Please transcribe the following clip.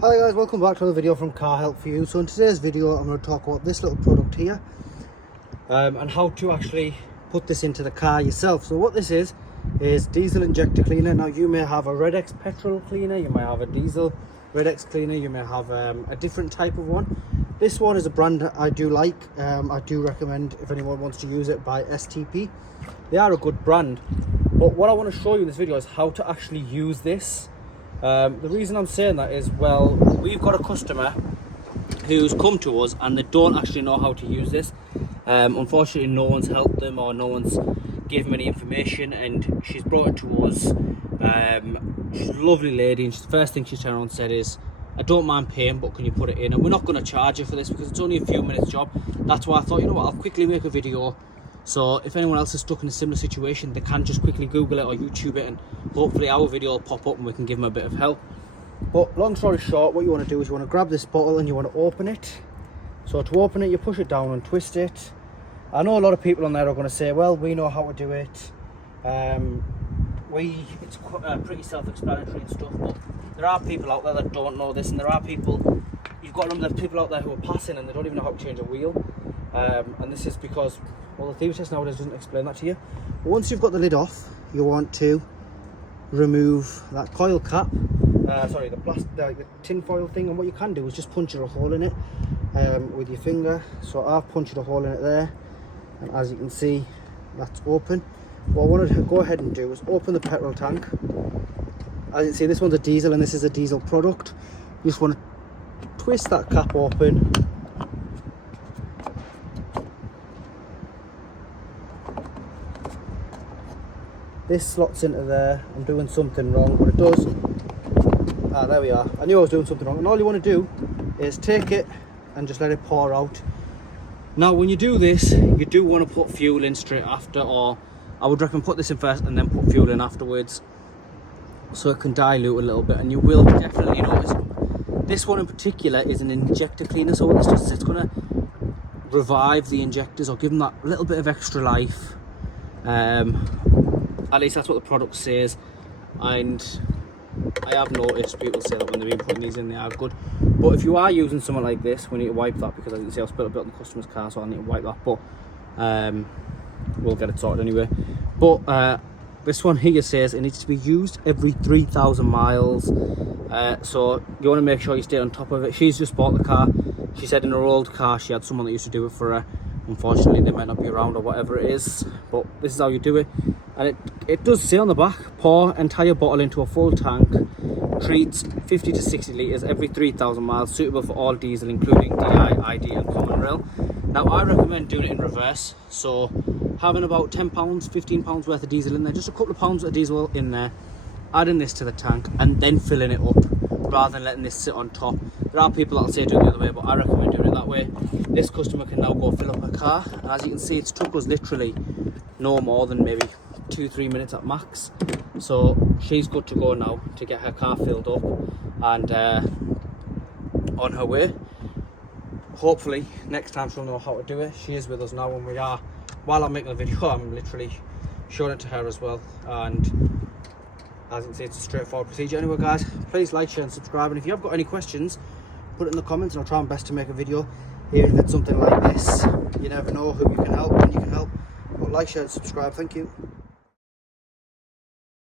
Hi guys, welcome back to another video from Car Help For You. So in today's video I'm going to talk about this little product here and how to actually put this into the car yourself. So what this is diesel injector cleaner. Now you may have a Redex petrol cleaner, you may have a diesel Redex cleaner, you may have a different type of one. This one is a brand that I do like. I do recommend if anyone wants to use it, by STP. They are a good brand, but what I want to show you in this video is how to actually use this. The reason I'm saying that is, well, we've got a customer who's come to us and they don't actually know how to use this. Unfortunately, no one's helped them or no one's given any information, and she's brought it to us. She's a lovely lady, and the first thing she turned around and said is, I don't mind paying, but can you put it in? And we're not going to charge you for this because it's only a few minutes job. That's why I thought, you know what, I'll quickly make a video. So if anyone else is stuck in a similar situation, they can just quickly Google it or YouTube it, and hopefully our video will pop up and we can give them a bit of help. But long story short, what you want to do is you want to grab this bottle and you want to open it. So to open it, you push it down and twist it. I know a lot of people on there are going to say, well, we know how to do it. It's pretty self-explanatory and stuff, but there are people out there that don't know this, and there are people, you've got a number of people out there who are passing and they don't even know how to change a wheel. And this is because, well, the theory test nowadays doesn't explain that to you. But once you've got the lid off, you want to remove that coil cap, sorry, the tin foil thing, and what you can do is just puncture a hole in it with your finger. So I've punctured a hole in it there, and as you can see, that's open. What I wanted to go ahead and do is open the petrol tank. As you can see, this one's a diesel and this is a diesel product. You just want to twist that cap open. This slots into there. I'm doing something wrong, but it does. Ah, there we are. I knew I was doing something wrong. And all you want to do is take it and just let it pour out. Now, when you do this, you do want to put fuel in straight after, or I would recommend put this in first and then put fuel in afterwards, so it can dilute a little bit, and you will definitely notice. This one in particular is an injector cleaner, so what this does is it's going to revive the injectors or give them that little bit of extra life. At least that's what the product says, and I have noticed people say that when they've been putting these in, they are good. But if you are using something like this, we need to wipe that, because as you can see, I've spilled a bit on the customer's car, so I need to wipe that, but we'll get it sorted anyway. But this one here says it needs to be used every 3,000 miles, so you want to make sure you stay on top of it. She's just bought the car. She said in her old car she had someone that used to do it for her. Unfortunately, they might not be around or whatever it is, but this is how you do it. And it does say on the back, pour entire bottle into a full tank, treats 50 to 60 litres every 3,000 miles, suitable for all diesel including DI, ID and common rail. Now I recommend doing it in reverse, so having about £10, £15 worth of diesel in there, just a couple of pounds of diesel in there, adding this to the tank and then filling it up, rather than letting this sit on top. There are people that'll say do it the other way, but I recommend doing it that way. This customer can now go fill up her car, and as you can see, it's took us literally no more than maybe 2-3 minutes at max. So she's good to go now to get her car filled up and on her way. Hopefully next time she'll know how to do it. She is with us now, and we are, while I'm making the video, I'm literally showing it to her as well. And as you can see, it's a straightforward procedure. Anyway guys, please like, share and subscribe, and if you have got any questions, put it in the comments and I'll try my best to make a video here if it's something like this. You never know who you can help, when you can help. But like, share and subscribe. Thank you.